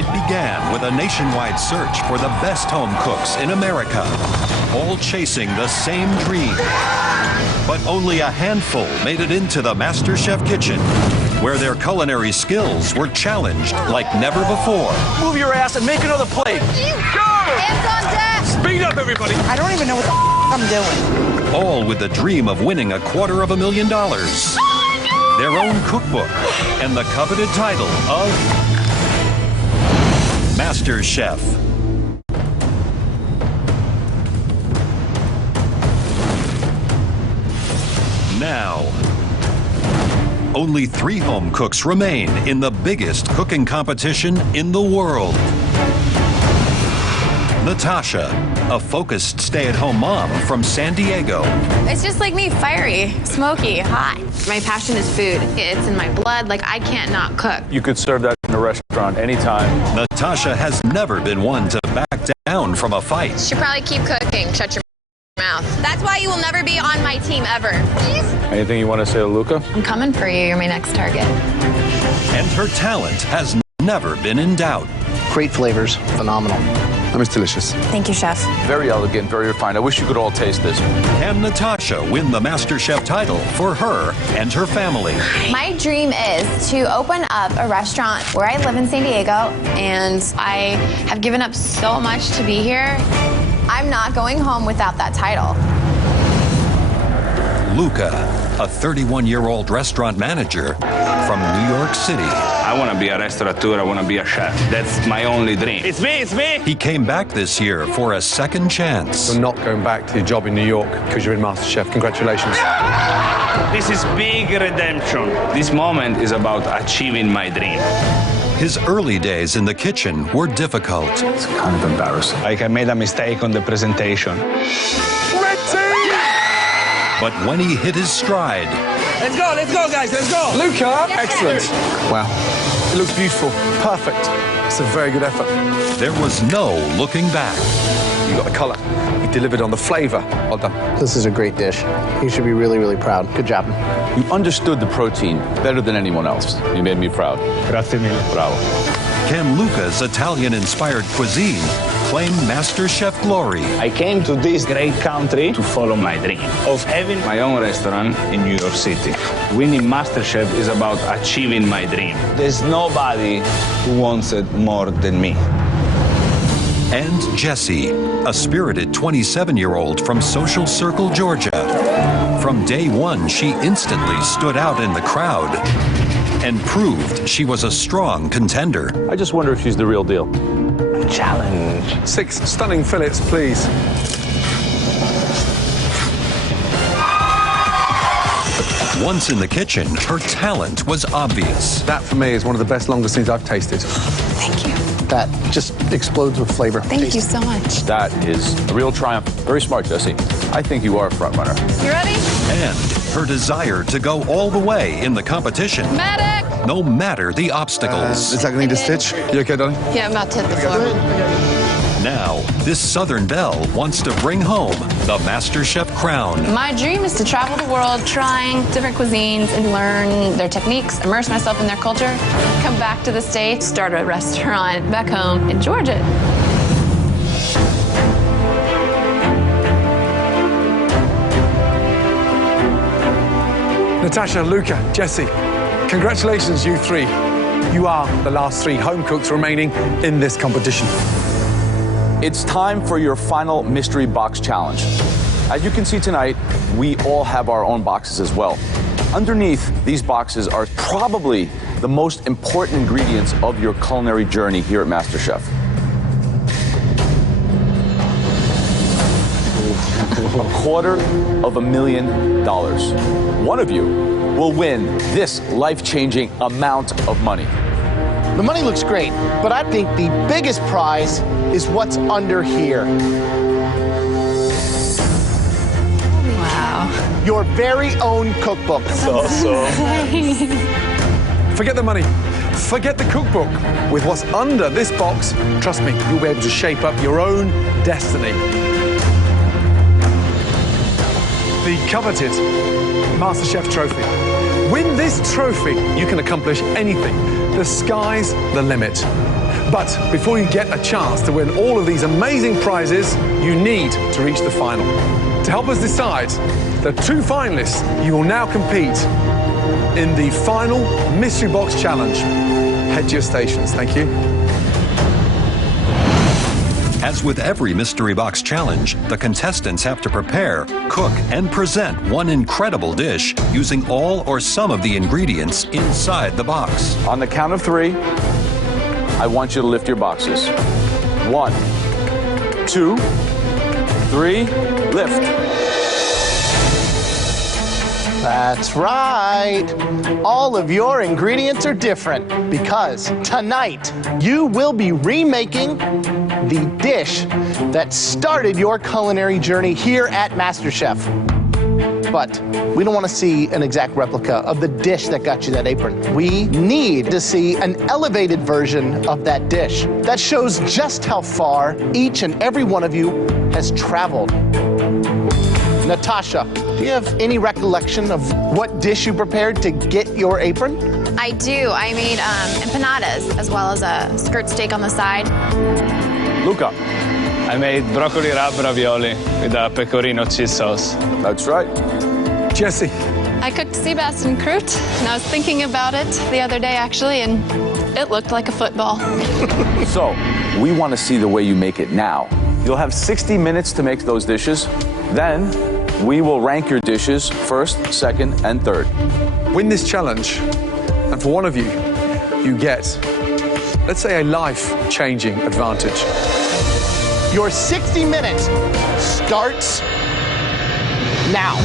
It began with a nationwide search for the best home cooks in America, all chasing the same dream. But only a handful made it into the MasterChef kitchen, where their culinary skills were challenged like never before. Move your ass and make another plate. Go! Hands on deck! Speed up, everybody. I don't even know what the I'm doing. All with the dream of winning $250,000. Oh, their own cookbook, and the coveted title of MasterChef. Now, only 3 home cooks remain in the biggest cooking competition in the world. Natasha, a focused stay-at-home mom from San Diego. It's just like me, fiery, smoky, hot. My passion is food. It's in my blood. Like, I can't not cook. You could serve that in a restaurant anytime. Natasha has never been one to back down from a fight. Should probably keep cooking. Shut your mouth. That's why you will never be on my team ever. Anything you want to say to Luca? I'm coming for you. You're my next target. And her talent has never been in doubt. Great flavors, phenomenal. It's delicious. Thank you, chef. Very elegant, very refined. I wish you could all taste this. Can Natasha win the MasterChef title for her and her family? My dream is to open up a restaurant where I live in San Diego, and I have given up so much to be here. I'm not going home without that title. Luca, a 31-year-old restaurant manager from New York City. I want to be a restaurateur, I want to be a chef. That's my only dream. It's me! He came back this year for a second chance. You're not going back to your job in New York because you're in MasterChef. Congratulations. This is big redemption. This moment is about achieving my dream. His early days in the kitchen were difficult. It's kind of embarrassing. Like I made a mistake on the presentation. But when he hit his stride, Let's go, guys, let's go! Luca, Yes, excellent. sir. Wow. It looks beautiful. Perfect. It's a very good effort. there was no looking back. You got the colour. You delivered on the flavour. Well done. This is a great dish. You should be really, really proud. Good job. You understood the protein better than anyone else. You made me proud. Grazie mille. Bravo. Can Luca's Italian-inspired cuisine claim MasterChef glory? I came to this great country to follow my dream of having my own restaurant in New York City. Winning MasterChef is about achieving my dream. There's nobody who wants it more than me. And Jessie, a spirited 27-year-old from Social Circle, Georgia. From day one, she instantly stood out in the crowd and proved she was a strong contender. I just wonder if she's the real deal. Challenge. 6 stunning fillets, please. Once in the kitchen, her talent was obvious. That, for me, is one of the best langoustines I've tasted. Thank you. That just explodes with flavor. Thank you so much. That is a real triumph. Very smart, Jessie. I think you are a front runner. You ready? And her desire to go all the way in the competition, Medic! no matter the obstacles. Is that going to need a stitch? You okay, darling? Yeah, I'm about to hit the floor. Now, this Southern belle wants to bring home the MasterChef crown. My dream is to travel the world trying different cuisines and learn their techniques, immerse myself in their culture, come back to the States, start a restaurant back home in Georgia. Natasha, Luca, Jessie, congratulations, you 3. You are the last 3 home cooks remaining in this competition. It's time for your final mystery box challenge. As you can see tonight, we all have our own boxes as well. Underneath these boxes are probably the most important ingredients of your culinary journey here at MasterChef. $250,000. One of you will win this life-changing amount of money. The money looks great, but I think the biggest prize is what's under here. Wow. Your very own cookbook. Forget the money. Forget the cookbook. With what's under this box, trust me, you'll be able to shape up your own destiny. The coveted MasterChef trophy. Win this trophy, you can accomplish anything. The sky's the limit. But before you get a chance to win all of these amazing prizes, you need to reach the final. To help us decide the 2 finalists, you will now compete in the final Mystery Box Challenge. Head to your stations. Thank you. As with every Mystery Box Challenge, the contestants have to prepare, cook, and present one incredible dish using all or some of the ingredients inside the box. On the count of 3, I want you to lift your boxes. 1, 2, 3, lift. That's right. All of your ingredients are different because tonight you will be remaking the dish that started your culinary journey here at MasterChef. But we don't want to see an exact replica of the dish that got you that apron. We need to see an elevated version of that dish that shows just how far each and every one of you has traveled. Natasha, do you have any recollection of what dish you prepared to get your apron? I do. I made empanadas as well as a skirt steak on the side. Luca. I made broccoli wrap ravioli with a pecorino cheese sauce. That's right. Jesse. I cooked sea bass and croûte, and I was thinking about it the other day, actually, and it looked like a football. So, we want to see the way you make it now. You'll have 60 minutes to make those dishes. Then, we will rank your dishes first, second, and third. Win this challenge, and for one of you, you get, let's say, a life-changing advantage. Your 60 minutes starts now.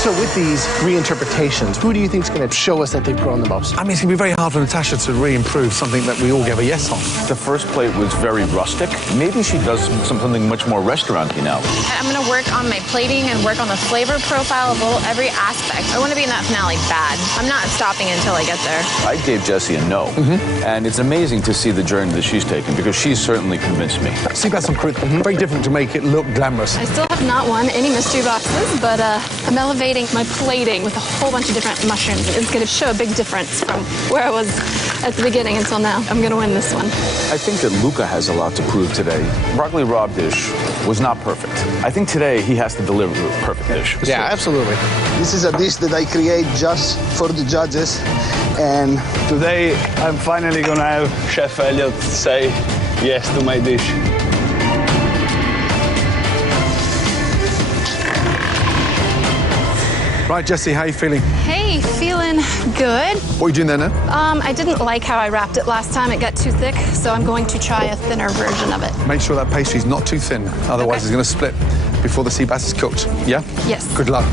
So with these reinterpretations, who do you think is going to show us that they've grown the most? I mean, it's going to be very hard for Natasha to re-improve something that we all gave a yes on. The first plate was very rustic. Maybe she does something much more restaurant-y now. I'm going to work on my plating and work on the flavor profile of every aspect. I want to be in that finale bad. I'm not stopping until I get there. I gave Jessie a no. And it's amazing to see the journey that she's taken because she's certainly convinced me. Sea bass and croûte, very different to make it look glamorous. I still have not won any mystery boxes, but I'm elevating my plating with a whole bunch of different mushrooms. It's going to show a big difference from where I was at the beginning until now. I'm going to win this one. I think that Luca has a lot to prove today. Broccoli rabe dish was not perfect. I think today he has to deliver a perfect dish. Yeah, absolutely. This is a dish that I create just for the judges, and Today, I'm finally gonna have Chef Elliot say yes to my dish. Right, Jesse, how are you feeling? Hey, feeling good. What are you doing there now? I didn't like how I wrapped it last time. It got too thick, so I'm going to try a thinner version of it. Make sure that pastry's not too thin, otherwise it's going to split before the sea bass is cooked. Yeah? Yes. Good luck.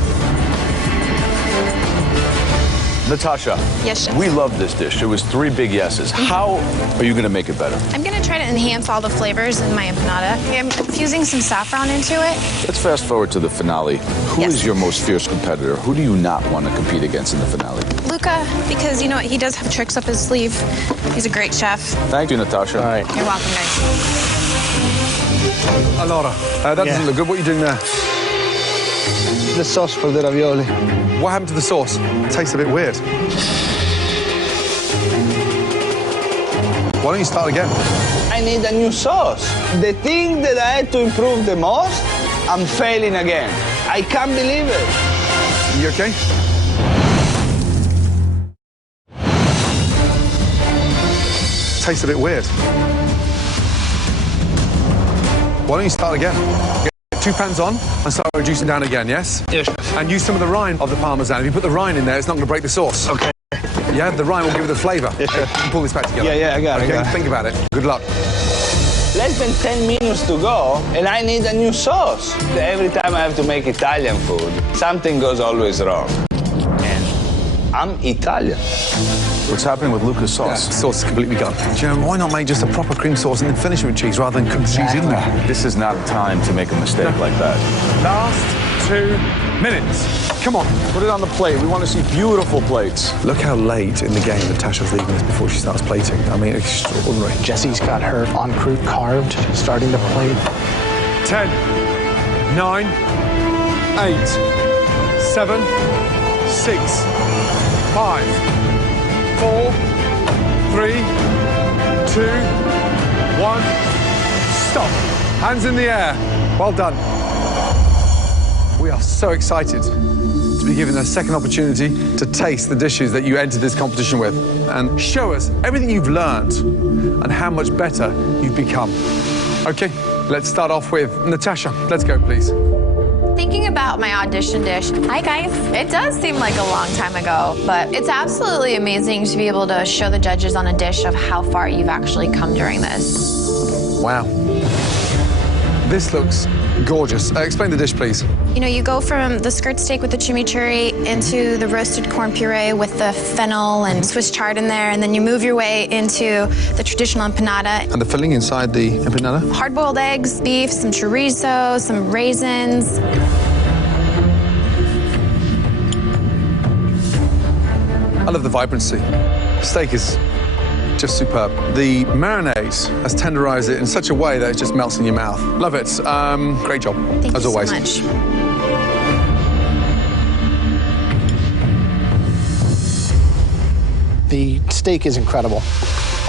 Natasha, Yes, Chef. we love this dish. It was 3 big yeses. How are you going to make it better? I'm going to try to enhance all the flavors in my empanada. I'm infusing some saffron into it. Let's fast forward to the finale. Who Yes. is your most fierce competitor? Who do you not want to compete against in the finale? Luca, because you know what, he does have tricks up his sleeve. He's a great chef. Thank you, Natasha. All right. You're welcome, guys. Allora, that doesn't look good. What are you doing there? the sauce for the ravioli. What happened to the sauce? It tastes a bit weird. Why don't you start again? I need a new sauce. The thing that I had to improve the most, I'm failing again. I can't believe it. You okay? Tastes a bit weird. Why don't you start again? Get 2 pans on and start reducing down again, yes? Yes. And use some of the rind of the Parmesan. If you put the rind in there, it's not going to break the sauce. Okay. Yeah, the rind will give it the flavour. Yes, sir. You can pull this back together. Yeah, I got it. Okay, think about it. Good luck. Less than 10 minutes to go, and I need a new sauce. Every time I have to make Italian food, something goes always wrong. And I'm Italian. What's happening with Luca's Yeah, sauce? the sauce is completely gone. Jim, why not make just a proper cream sauce and then finish it with cheese rather than cook the cheese in there? This is not a time to make a mistake like that. Last 2 minutes. Come on. Put it on the plate. We want to see beautiful plates. Look how late in the game Natasha's leaving this before she starts plating. I mean, extraordinary. Jesse's got her en croûte carved, starting to plate. 10, 9, 8, 7, 6, 5, 4, 3, 2, 1. Stop. Hands in the air. Well done. We are so excited to be given a second opportunity to taste the dishes that you entered this competition with and show us everything you've learned and how much better you've become. Okay, let's start off with Natasha. Let's go, please. Thinking about my audition dish, hi guys. It does seem like a long time ago, but it's absolutely amazing to be able to show the judges on a dish of how far you've actually come during this. Wow. This looks gorgeous. Explain the dish, please. You know, you go from the skirt steak with the chimichurri into the roasted corn puree with the fennel and Swiss chard in there, and then you move your way into the traditional empanada. And the filling inside the empanada? Hard-boiled eggs, beef, some chorizo, some raisins. I love the vibrancy. Steak is just superb. The marinade has tenderized it in such a way that it just melts in your mouth. Love it. Great job, Thank as you always. so much. The steak is incredible.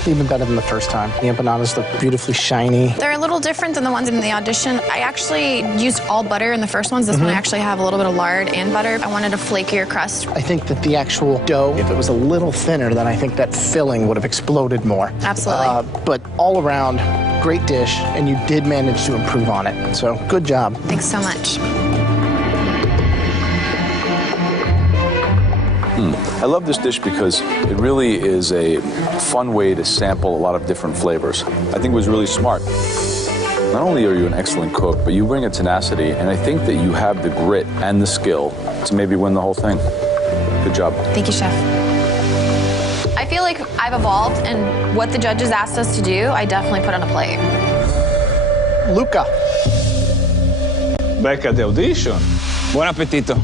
Even better than the first time. The empanadas look beautifully shiny. They're a little different than the ones in the audition. I actually used all butter in the first ones. This one I actually have a little bit of lard and butter. I wanted a flakier crust. I think that the actual dough, if it was a little thinner, then I think that filling would have exploded more. Absolutely. But all around, great dish, and you did manage to improve on it. So good job. Thanks so much. I love this dish because it really is a fun way to sample a lot of different flavors. I think it was really smart. Not only are you an excellent cook, but you bring a tenacity, and I think that you have the grit and the skill to maybe win the whole thing. Good job. Thank you, Chef. I feel like I've evolved, and what the judges asked us to do, I definitely put on a plate. Luca. Back at the audition. Buon appetito.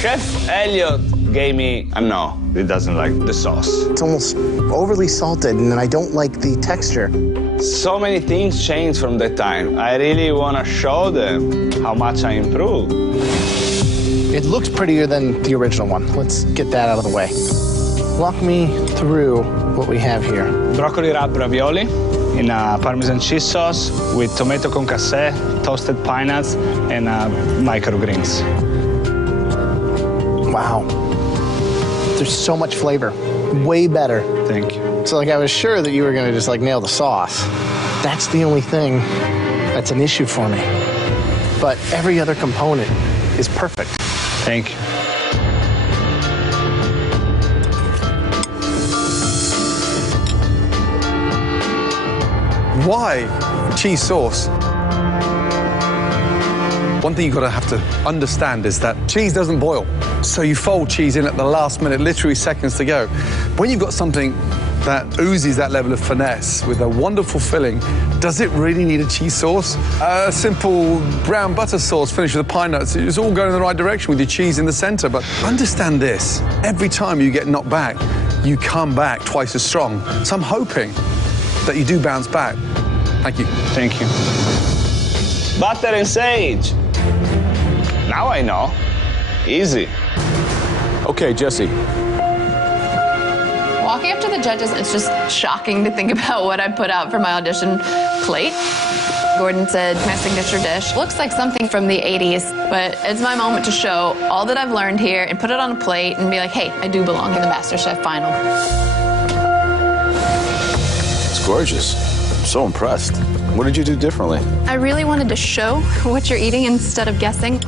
Chef Elliot gave me a no. He doesn't like the sauce. It's almost overly salted, and I don't like the texture. So many things changed from that time. I really want to show them how much I improved. It looks prettier than the original one. Let's get that out of the way. Walk me through what we have here. Broccoli wrap ravioli in a Parmesan cheese sauce with tomato concassé, toasted pine nuts, and microgreens. Wow. There's so much flavor. Way better. Thank you. So like I was sure that you were gonna just like nail the sauce. That's the only thing that's an issue for me. But every other component is perfect. Thank you. Why cheese sauce? One thing you've got to have to understand is that cheese doesn't boil. So you fold cheese in at the last minute, literally seconds to go. When you've got something that oozes that level of finesse with a wonderful filling, does it really need a cheese sauce? A simple brown butter sauce finished with the pine nuts, it's all going in the right direction with your cheese in the center. But understand this, every time you get knocked back, you come back twice as strong. So I'm hoping that you do bounce back. Thank you. Thank you. Butter and sage. Now I know. Easy. Okay, Jesse. Walking up to the judges, it's just shocking to think about what I put out for my audition plate. Gordon said, my signature dish looks like something from the 80s, but it's my moment to show all that I've learned here and put it on a plate and be like, hey, I do belong in the MasterChef final. It's gorgeous. I'm so impressed. What did you do differently? I really wanted to show what you're eating instead of guessing.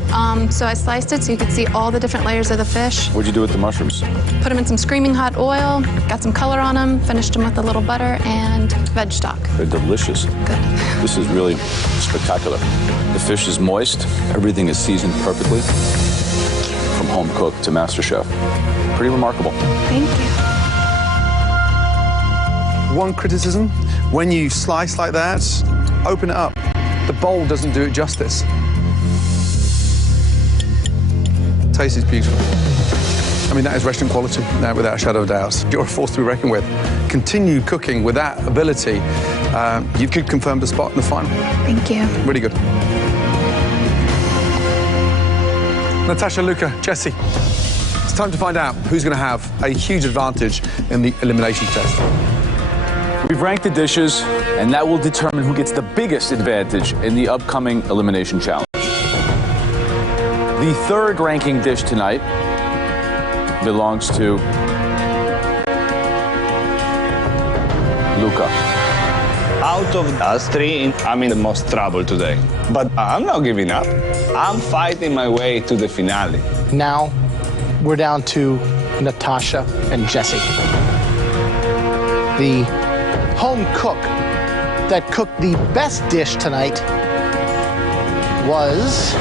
So I sliced it so you could see all the different layers of the fish. What'd you do with the mushrooms? Put them in some screaming hot oil, got some color on them, finished them with a little butter and veg stock. They're delicious. Good. This is really spectacular. The fish is moist. Everything is seasoned perfectly. From home cook to MasterChef. Pretty remarkable. Thank you. One criticism, when you slice like that, open it up. The bowl doesn't do it justice. Taste is beautiful. I mean, that is restaurant quality, without a shadow of doubt. You're a force to be reckoned with. Continue cooking with that ability you could confirm the spot in the final. Thank you. Really good. Natasha, Luca, Jesse, it's time to find out who's going to have a huge advantage in the elimination test. We've ranked the dishes, and that will determine who gets the biggest advantage in the upcoming elimination challenge. The third ranking dish tonight belongs to Luca. Out of us three, I'm in the most trouble today. But I'm not giving up. I'm fighting my way to the finale. Now, we're down to Natasha and Jesse. The home cook that cooked the best dish tonight was...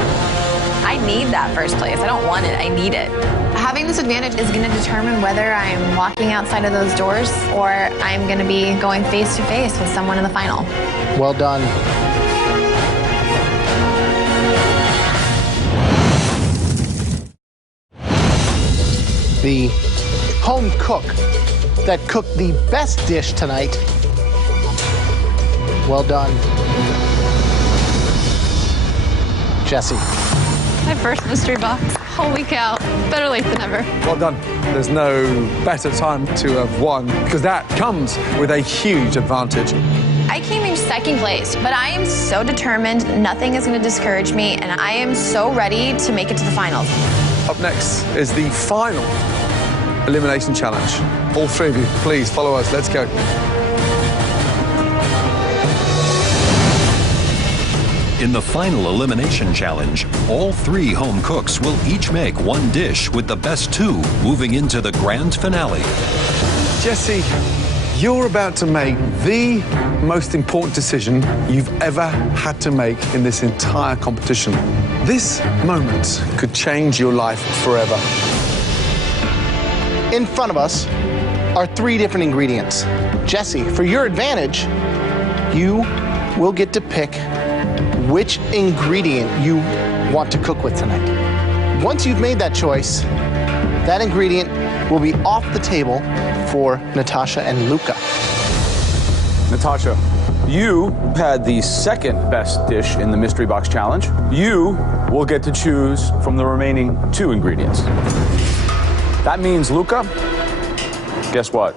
I need that first place. I don't want it, I need it. Having this advantage is going to determine whether I'm walking outside of those doors or I'm going to be going face to face with someone in the final. Well done. The home cook that cooked the best dish tonight. Well done. Jesse. My first mystery box. Holy cow. Better late than never. Well done. There's no better time to have won because that comes with a huge advantage. I came in second place, but I am so determined. Nothing is going to discourage me, and I am so ready to make it to the finals. Up next is the final elimination challenge. All three of you, please follow us. Let's go. In the final elimination challenge, all three home cooks will each make one dish, with the best two moving into the grand finale. Jesse, you're about to make the most important decision you've ever had to make in this entire competition. This moment could change your life forever. In front of us are three different ingredients. Jesse, for your advantage, you will get to pick which ingredient you want to cook with tonight. Once you've made that choice, that ingredient will be off the table for Natasha and Luca. Natasha, you had the second best dish in the Mystery Box Challenge. You will get to choose from the remaining two ingredients. That means, Luca, guess what?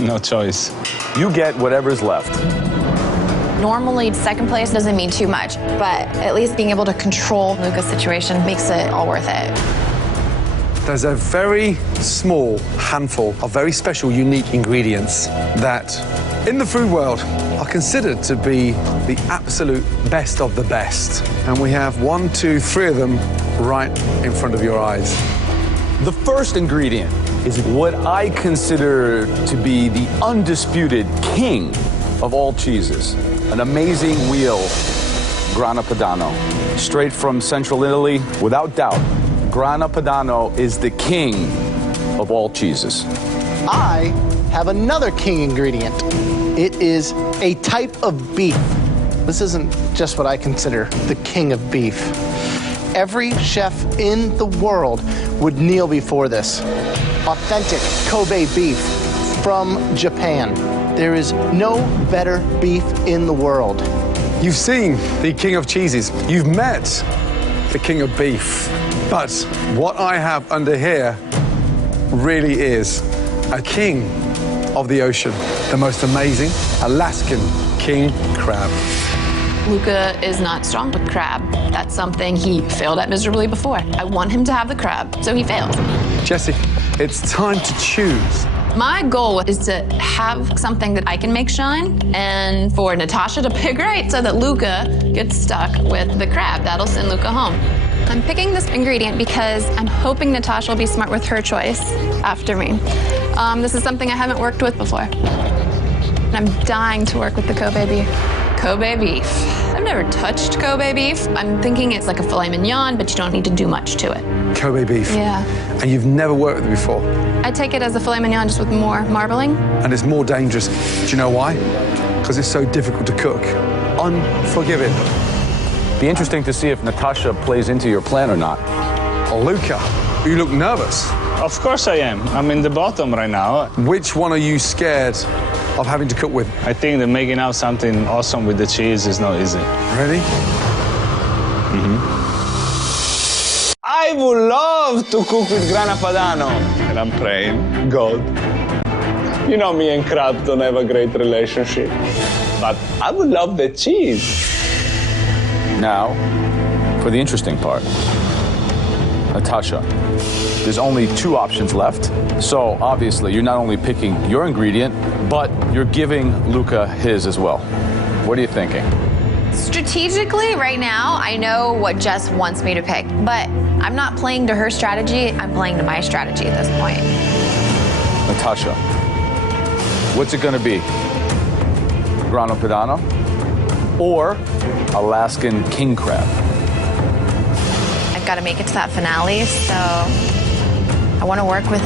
No choice. You get whatever's left. Normally, second place doesn't mean too much, but at least being able to control Luca's situation makes it all worth it. There's a very small handful of very special, unique ingredients that, in the food world, are considered to be the absolute best of the best. And we have 1, 2, 3 of them right in front of your eyes. The first ingredient is what I consider to be the undisputed king of all cheeses. An amazing wheel, Grana Padano. Straight from central Italy, without doubt, Grana Padano is the king of all cheeses. I have another king ingredient. It is a type of beef. This isn't just what I consider the king of beef. Every chef in the world would kneel before this. Authentic Kobe beef from Japan. There is no better beef in the world. You've seen the king of cheeses. You've met the king of beef. But what I have under here really is a king of the ocean. The most amazing Alaskan king crab. Luca is not strong with crab. That's something he failed at miserably before. I want him to have the crab, so he failed. Jesse, it's time to choose. My goal is to have something that I can make shine, and for Natasha to pick right so that Luca gets stuck with the crab. That'll send Luca home. I'm picking this ingredient because I'm hoping Natasha will be smart with her choice after me. This is something I haven't worked with before. And I'm dying to work with the Kobe beef. Kobe beef. I've never touched Kobe beef. I'm thinking it's like a filet mignon, but you don't need to do much to it. Kobe beef. Yeah. And you've never worked with it before. I take it as a filet mignon just with more marbling. And it's more dangerous. Do you know why? Because it's so difficult to cook. Unforgiving. Be interesting to see if Natasha plays into your plan or not. Luca, you look nervous. Of course I am. I'm in the bottom right now. Which one are you scared of having to cook with. I think that making out something awesome with the cheese is not easy. Ready? I would love to cook with grana padano. And I'm praying, God. You know me and crab don't have a great relationship. But I would love the cheese. Now, for the interesting part. Natasha, there's only 2 options left. So obviously, you're not only picking your ingredient, but you're giving Luca his as well. What are you thinking? Strategically, right now, I know what Jess wants me to pick, but I'm not playing to her strategy, I'm playing to my strategy at this point. Natasha, what's it gonna be? Grana Padano or Alaskan king crab? I've got to make it to that finale, so I want to work with...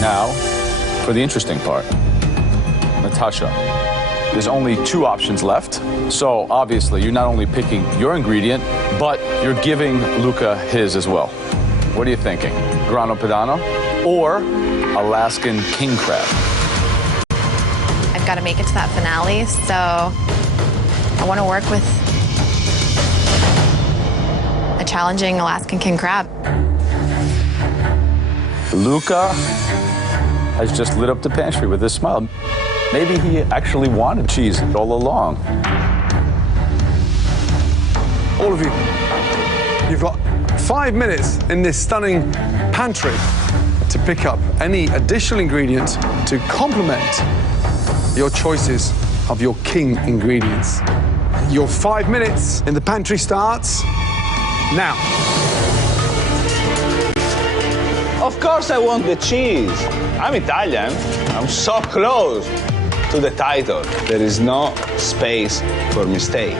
Now, for the interesting part. Natasha, there's only 2 options left. So obviously, you're not only picking your ingredient, but you're giving Luca his as well. What are you thinking? Grana Padano or Alaskan king crab? I've got to make it to that finale, so I want to work with a challenging Alaskan king crab. Luca has just lit up the pantry with his smile. Maybe he actually wanted cheese all along. All of you, you've got 5 minutes in this stunning pantry to pick up any additional ingredient to complement your choices of your king ingredients. Your 5 minutes in the pantry starts now. Of course I want the cheese. I'm Italian. I'm so close to the title. There is no space for mistake.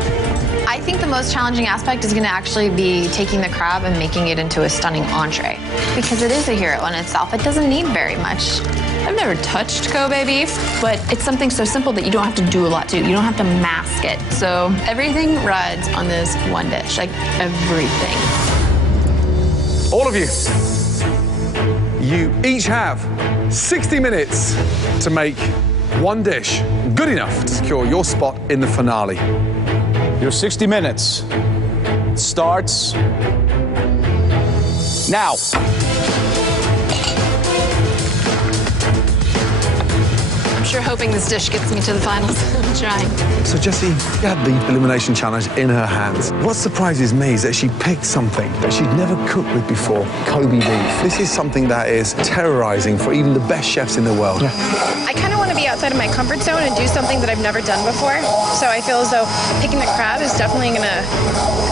I think the most challenging aspect is going to actually be taking the crab and making it into a stunning entree, because it is a hero in itself. It doesn't need very much. I've never touched Kobe beef, but it's something so simple that you don't have to do a lot to. You don't have to mask it. So everything rides on this one dish, like everything. All of you, you each have 60 minutes to make one dish good enough to secure your spot in the finale. Your 60 minutes starts now. I'm sure hoping this dish gets me to the finals. I'm trying. So Jessie had the elimination challenge in her hands. What surprises me is that she picked something that she'd never cooked with before, Kobe beef. This is something that is terrorizing for even the best chefs in the world. I kind of want to be outside of my comfort zone and do something that I've never done before. So I feel as though picking the crab is definitely going to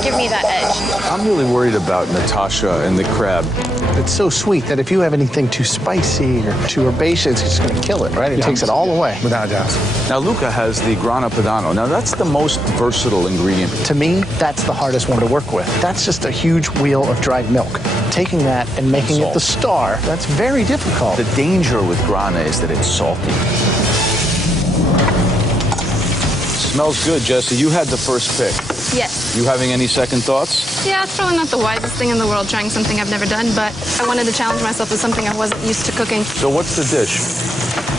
give me that edge. I'm really worried about Natasha and the crab. It's so sweet that if you have anything too spicy or too herbaceous, it's just going to kill it, right? It takes it all away. Without a doubt. Now, Luca has the Grana Padano. Now, that's the most versatile ingredient. To me, that's the hardest one to work with. That's just a huge wheel of dried milk. Taking that and making it the star, that's very difficult. The danger with Grana is that it's salty. Smells good, Jesse. You had the first pick. Yes. You having any second thoughts? Yeah, it's probably not the wisest thing in the world, trying something I've never done, but I wanted to challenge myself with something I wasn't used to cooking. So what's the dish?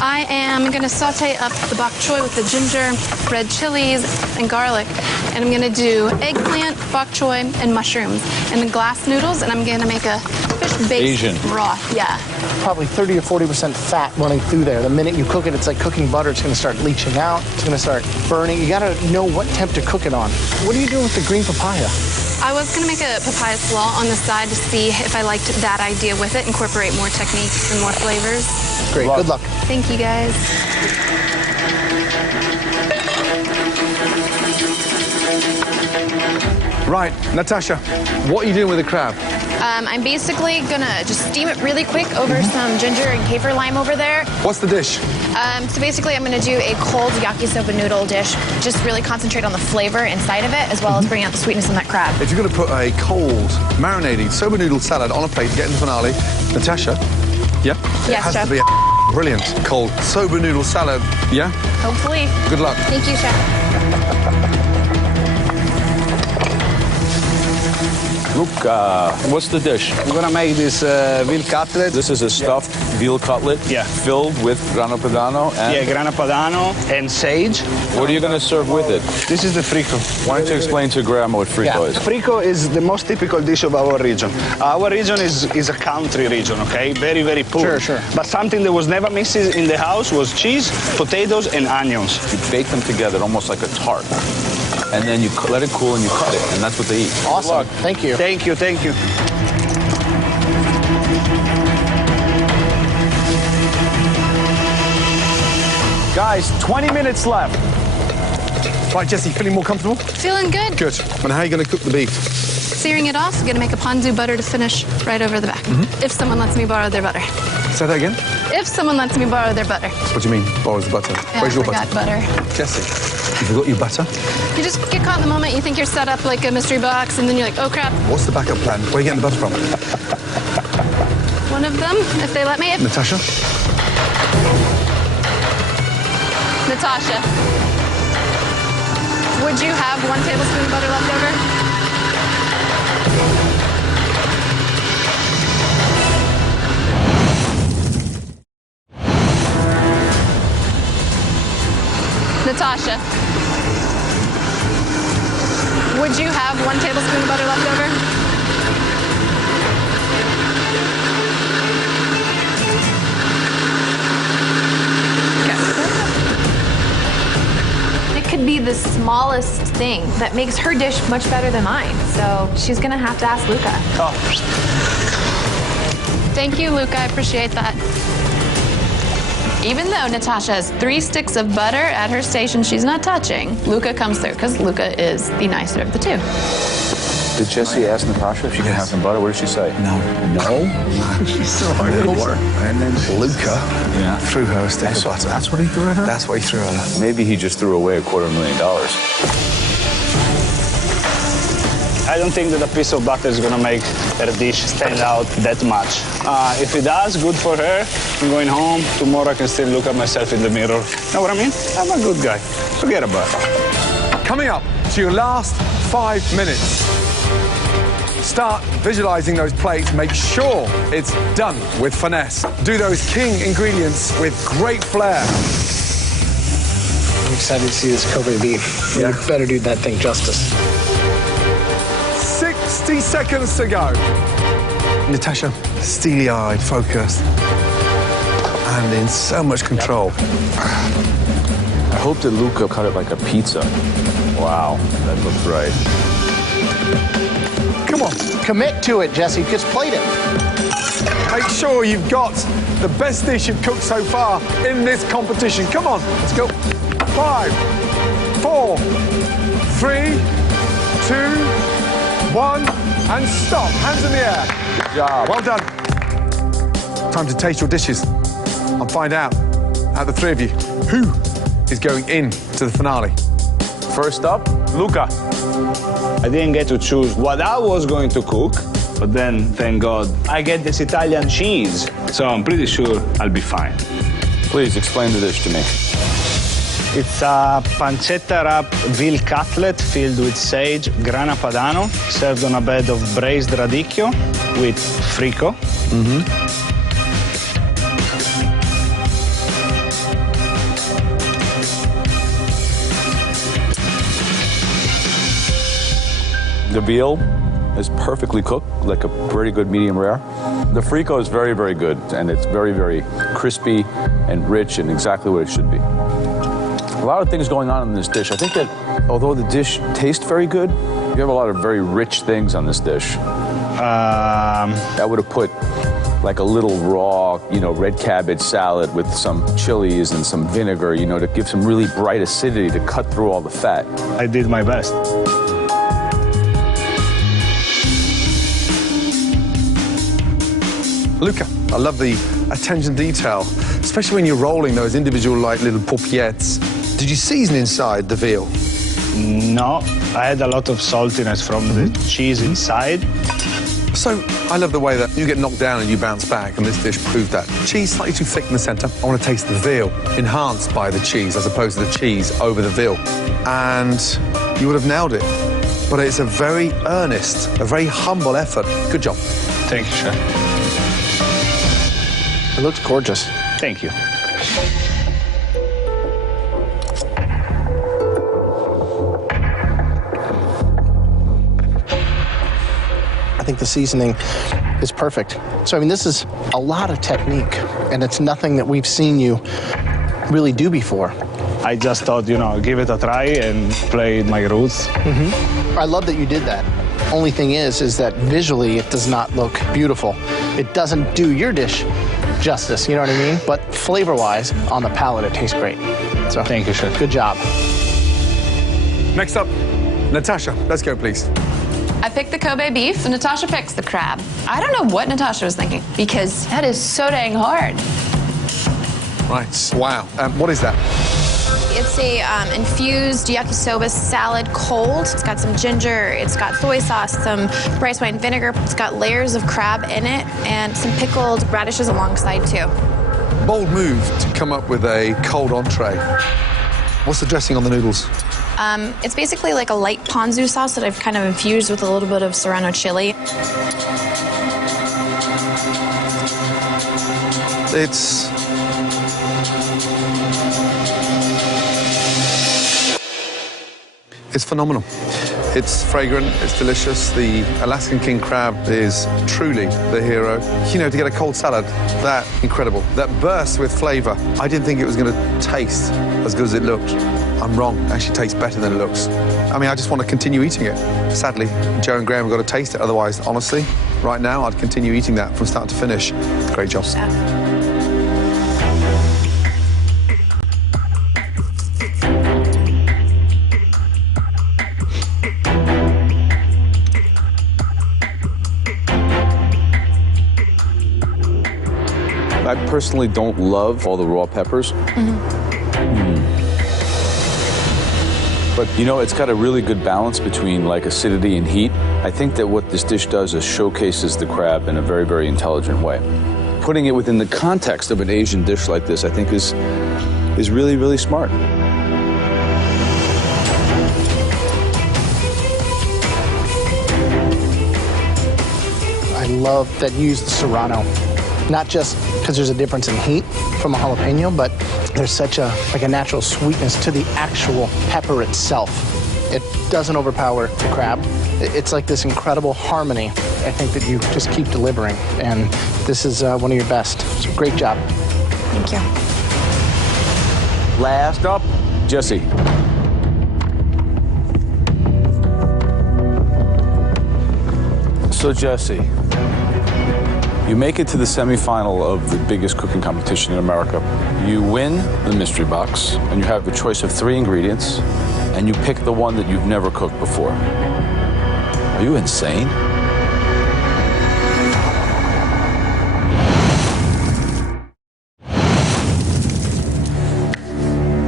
I am going to saute up the bok choy with the ginger, red chilies, and garlic. And I'm going to do eggplant, bok choy, and mushrooms. And the glass noodles, and I'm going to make a fish-based Asian broth. Yeah. Probably 30 or 40% fat running through there. The minute you cook it, it's like cooking butter. It's going to start leaching out. It's going to start burning. You got to know what temp to cook it on. What are you doing with the green papaya? I was going to make a papaya slaw on the side to see if I liked that idea with it, incorporate more techniques and more flavors. Great. Good luck. Thank you, guys. Right, Natasha, what are you doing with the crab? I'm basically going to just steam it really quick over some ginger and kaffir lime over there. What's the dish? So basically, I'm going to do a cold yakisoba noodle dish. Just really concentrate on the flavor inside of it, as well as bring out the sweetness in that crab. If you're going to put a cold, marinated soba noodle salad on a plate to get into the finale, Natasha, yeah? Yes, it has Chef. to be a brilliant cold soba noodle salad, yeah? Hopefully. Good luck. Thank you, Chef. Luca, what's the dish? I'm gonna make this veal cutlet. This is a stuffed veal cutlet filled with grana padano and... Grana padano and sage. What are you gonna serve with it? This is the frico. Why don't you explain to Grandma what frico is? Frico is the most typical dish of our region. Our region is a country region, okay? Very, very poor. Sure. But something that was never missing in the house was cheese, potatoes, and onions. You bake them together almost like a tart. And then you let it cool and you cut it, and that's what they eat. Awesome. Thank you. Thank you, thank you. Guys, 20 minutes left. Right, Jessie, feeling more comfortable? Feeling good. Good. And how are you going to cook the beef? Searing it off, I'm gonna make a ponzu butter to finish right over the back. If someone lets me borrow their butter. Say that again? If someone lets me borrow their butter. What do you mean, borrows the butter? Yeah, Where's your I forgot butter? Jessie, you forgot your butter? You just get caught in the moment, you think you're set up like a mystery box, and then you're like, oh crap. What's the backup plan? Where are you getting the butter from? One of them, if they let me. Natasha? Natasha, would you have 1 tablespoon of butter left over? Natasha, would you have 1 tablespoon of butter left over? It could be the smallest thing that makes her dish much better than mine. So she's gonna have to ask Luca. Thank you, Luca, I appreciate that. Even though Natasha has 3 sticks of butter at her station she's not touching, Luca comes through because Luca is the nicer of the two. Did Jessie ask Natasha if she can have some butter? What did she say? No. She's so hard to work. And then Luca threw her a stick of butter. That's what he threw at her? That's what he threw at her. Maybe he just threw away $250,000. I don't think that a piece of butter is gonna make her dish stand out that much. If it does, good for her. I'm going home. Tomorrow I can still look at myself in the mirror. Know what I mean? I'm a good guy. Forget about it. Coming up to your last 5 minutes. Start visualizing those plates. Make sure it's done with finesse. Do those king ingredients with great flair. I'm excited to see this Kobe beef. You better do that thing justice. 60 seconds to go. Natasha, steely-eyed, focused, and in so much control. I hope that Luca cut it like a pizza. Wow, that looks right. Come on. Commit to it, Jessie. Just plate it. Make sure you've got the best dish you've cooked so far in this competition. Come on, let's go. 5, 4, 3, 2, 1, and stop. Hands in the air. Good job. Well done. Time to taste your dishes and find out, out of the 3 of you, who is going in to the finale. First up, Luca. I didn't get to choose what I was going to cook, but then, thank God, I get this Italian cheese. So I'm pretty sure I'll be fine. Please explain the dish to me. It's a pancetta wrap veal cutlet filled with sage, grana padano, served on a bed of braised radicchio with frico. The veal is perfectly cooked, like a pretty good medium rare. The frico is very, very good, and it's very, very crispy and rich and exactly what it should be. A lot of things going on in this dish. I think that although the dish tastes very good, you have a lot of very rich things on this dish. I would have put like a little raw, red cabbage salad with some chilies and some vinegar, to give some really bright acidity to cut through all the fat. I did my best. Luca, I love the attention to detail, especially when you're rolling those individual little paupiètes. Did you season inside the veal? No, I had a lot of saltiness from the cheese inside. So I love the way that you get knocked down and you bounce back, and this dish proved that. Cheese slightly too thick in the center. I want to taste the veal enhanced by the cheese as opposed to the cheese over the veal. And you would have nailed it. but it's a very earnest, a very humble effort. Good job. Thank you, Chef. It looks gorgeous. Thank you. I think the seasoning is perfect. So, I mean, this is a lot of technique, and it's nothing that we've seen you really do before. I just thought, you know, give it a try and play my roots. I love that you did that. Only thing is that visually it does not look beautiful. It doesn't do your dish justice, you know what I mean? But flavor-wise, on the palate, it tastes great. So, thank you, Chef. Good job. Next up, Natasha. Let's go, please. I picked the Kobe beef, and Natasha picks the crab. I don't know what Natasha was thinking, because that is so dang hard. Right. Wow. What is that? It's a infused yakisoba salad cold. It's got some ginger, it's got soy sauce, some rice wine vinegar. It's got layers of crab in it and some pickled radishes alongside too. Bold move to come up with a cold entree. What's the dressing on the noodles? It's basically like a light ponzu sauce that I've kind of infused with a little bit of serrano chili. It's phenomenal. It's fragrant, it's delicious. The Alaskan king crab is truly the hero. You know, to get a cold salad, that incredible. That bursts with flavor. I didn't think it was going to taste as good as it looked. I'm wrong. It actually tastes better than it looks. I mean, I just want to continue eating it. Sadly, Joe and Graham have got to taste it. Otherwise, honestly, right now, I'd continue eating that from start to finish. Great job. I personally don't love all the raw peppers. But, you know, it's got a really good balance between, like, acidity and heat. I think that what this dish does is showcases the crab in a very, very intelligent way. Putting it within the context of an Asian dish like this, I think, is really, really smart. I love that you use the serrano. Not just because there's a difference in heat from a jalapeno, but there's such a natural sweetness to the actual pepper itself. It doesn't overpower the crab. It's like this incredible harmony, I think, that you just keep delivering. And this is one of your best. So great job. Thank you. Last up, Jesse. So, Jesse, you make it to the semifinal of the biggest cooking competition in America. You win the mystery box, and you have a choice of 3 ingredients, and you pick the one that you've never cooked before. Are you insane?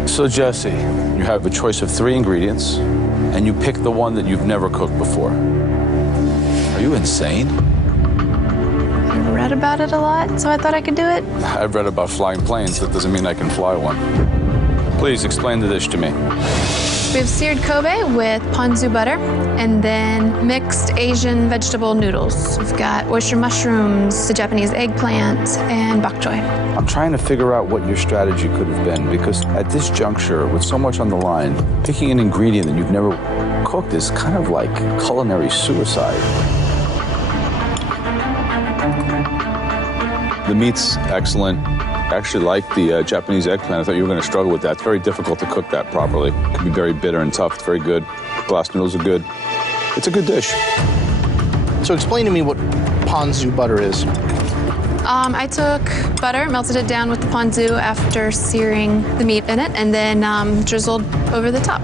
So, Jesse, you have a choice of 3 ingredients, and you pick the one that you've never cooked before. Are you insane? I read about it a lot, so I thought I could do it. I've read about flying planes. That doesn't mean I can fly one. Please explain the dish to me. We have seared Kobe with ponzu butter and then mixed Asian vegetable noodles. We've got oyster mushrooms, the Japanese eggplant, and bok choy. I'm trying to figure out what your strategy could have been, because at this juncture, with so much on the line, picking an ingredient that you've never cooked is kind of like culinary suicide. The meat's excellent. I actually like the Japanese eggplant. I thought you were going to struggle with that. It's very difficult to cook that properly. It can be very bitter and tough. It's very good. Glass noodles are good. It's a good dish. So explain to me what ponzu butter is. I took butter, melted it down with the ponzu after searing the meat in it, and then drizzled over the top.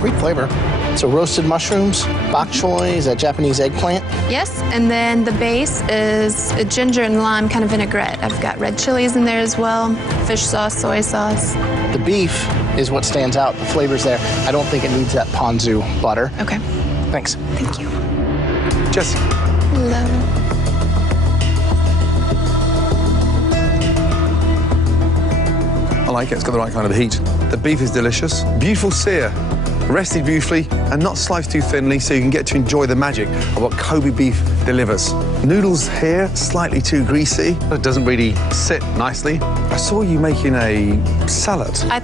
Great flavor. So roasted mushrooms, bok choy, is that Japanese eggplant? Yes, and then the base is a ginger and lime kind of vinaigrette. I've got red chilies in there as well, fish sauce, soy sauce. The beef is what stands out. The flavor's there. I don't think it needs that ponzu butter. Okay. Thanks. Thank you. Jesse. Hello. I like it. It's got the right kind of heat. The beef is delicious. Beautiful sear. Rested beautifully and not sliced too thinly, so you can get to enjoy the magic of what Kobe beef delivers. Noodles here, slightly too greasy. It doesn't really sit nicely. I saw you making a salad. I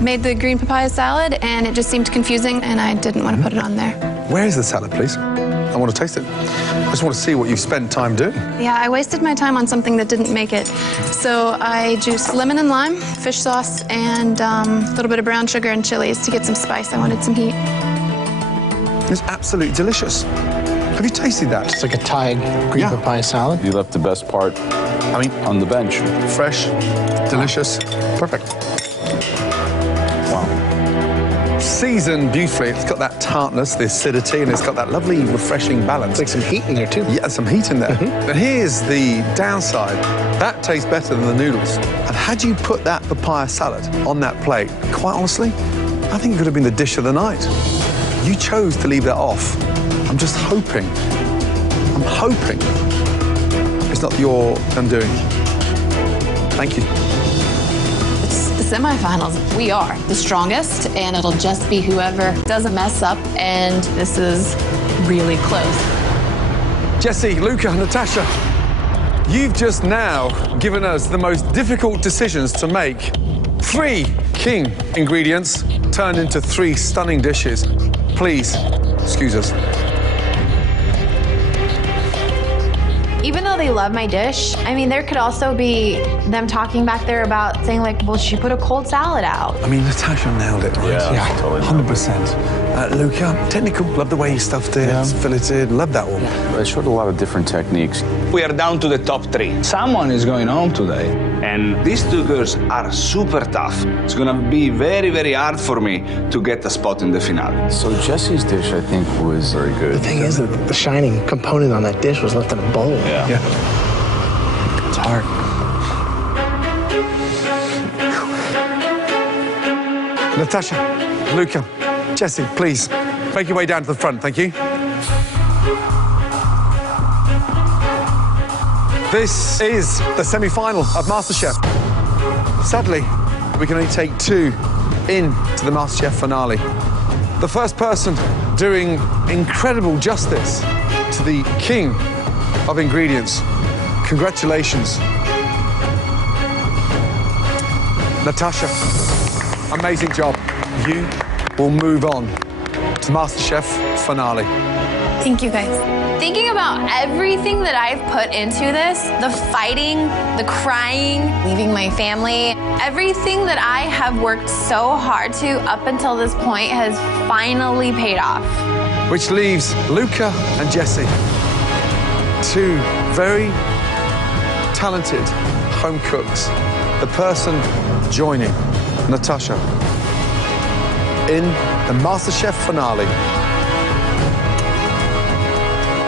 made the green papaya salad, and it just seemed confusing, and I didn't want to put it on there. Where is the salad, please? I want to taste it. I just want to see what you've spent time doing. Yeah, I wasted my time on something that didn't make it. So I juiced lemon and lime, fish sauce, and a little bit of brown sugar and chilies to get some spice. I wanted some heat. It's absolutely delicious. Have you tasted that? It's like a Thai green papaya salad. You left the best part, on the bench. Fresh, delicious, perfect. Wow. Seasoned beautifully. It's got that tartness, the acidity, and it's got that lovely, refreshing balance. Like some heat in there, too. Yeah, some heat in there. But here's the downside. That tastes better than the noodles. And had you put that papaya salad on that plate, quite honestly, I think it could have been the dish of the night. You chose to leave that off. I'm just hoping, it's not your undoing. Thank you. It's the semifinals. We are the strongest, and it'll just be whoever doesn't mess up, and this is really close. Jesse, Luca, Natasha, you've just now given us the most difficult decisions to make. 3 king ingredients turned into 3 stunning dishes. Please, excuse us. Even though they love my dish, I mean, there could also be them talking back there about saying, like, well, she put a cold salad out. I mean, Natasha nailed it, right? Yeah, totally. 100%. Luca, technical, love the way you stuffed it, filleted, love that one. I showed a lot of different techniques. We are down to the top 3. Someone is going home today, and these 2 girls are super tough. It's gonna be very, very hard for me to get a spot in the finale. So Jesse's dish, I think, was very good. The thing is that the shining component on that dish was left in a bowl. Yeah. It's hard. Natasha, Luca, Jesse, please, make your way down to the front, thank you. This is the semi-final of MasterChef. Sadly, we can only take 2 into the MasterChef finale. The first person doing incredible justice to the king of ingredients. Congratulations. Natasha, amazing job. You will move on to MasterChef finale. Thank you, guys. Thinking about everything that I've put into this, the fighting, the crying, leaving my family, everything that I have worked so hard to up until this point has finally paid off. Which leaves Luca and Jesse, 2 very talented home cooks. The person joining Natasha in the MasterChef finale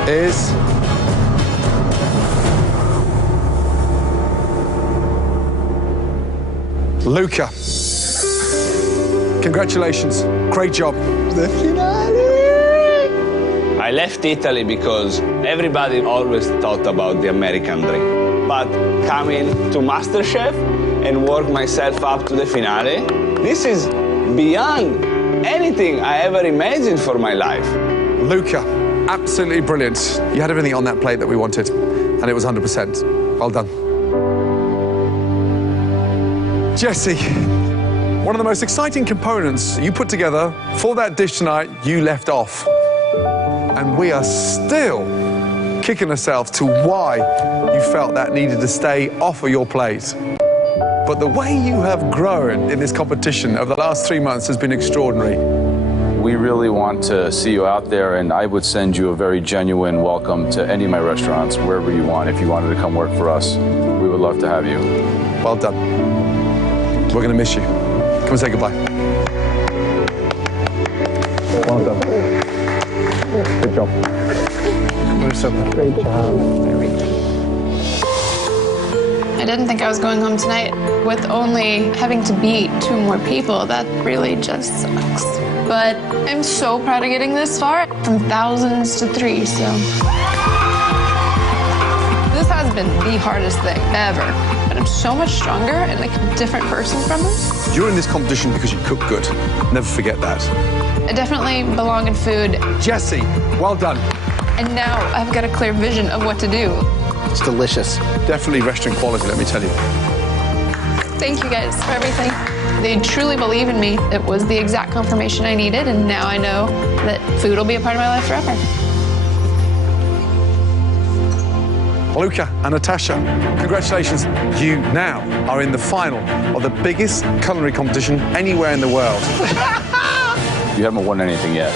is Luca. Congratulations. Great job. I left Italy because everybody always thought about the American dream. But coming to MasterChef and work myself up to the finale, this is beyond anything I ever imagined for my life. Luca, absolutely brilliant. You had everything on that plate that we wanted, and it was 100%. Well done. Jesse, one of the most exciting components you put together for that dish tonight, you left off. And we are still kicking ourselves to why you felt that needed to stay off of your plate. But the way you have grown in this competition over the last 3 months has been extraordinary. We really want to see you out there, and I would send you a very genuine welcome to any of my restaurants, wherever you want. If you wanted to come work for us, we would love to have you. Well done. We're going to miss you. Come and say goodbye. Well done. Good job. Great job. I didn't think I was going home tonight with only having to beat 2 more people. That really just sucks. But I'm so proud of getting this far, from thousands to 3, so. This has been the hardest thing ever. But I'm so much stronger and like a different person from it. You're in this competition because you cook good. Never forget that. I definitely belong in food. Jessie, well done. And now I've got a clear vision of what to do. It's delicious. Definitely restaurant quality, let me tell you. Thank you guys for everything. They truly believe in me. It was the exact confirmation I needed, and now I know that food will be a part of my life forever. Luca and Natasha, congratulations. You now are in the final of the biggest culinary competition anywhere in the world. You haven't won anything yet.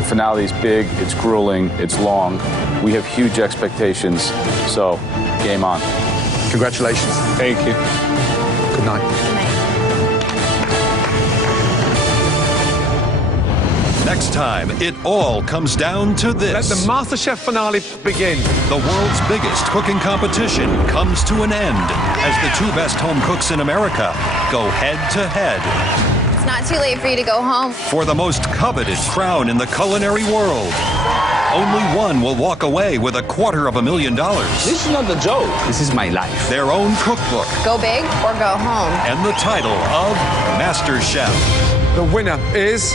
The finale is big, it's grueling, it's long. We have huge expectations, so game on. Congratulations. Thank you. Good night. Next time, it all comes down to this. Let the MasterChef finale begin. The world's biggest cooking competition comes to an end as the two best home cooks in America go head to head. It's not too late for you to go home. For the most coveted crown in the culinary world. Only one will walk away with $250,000. This is not a joke. This is my life. Their own cookbook. Go big or go home. And the title of MasterChef. The winner is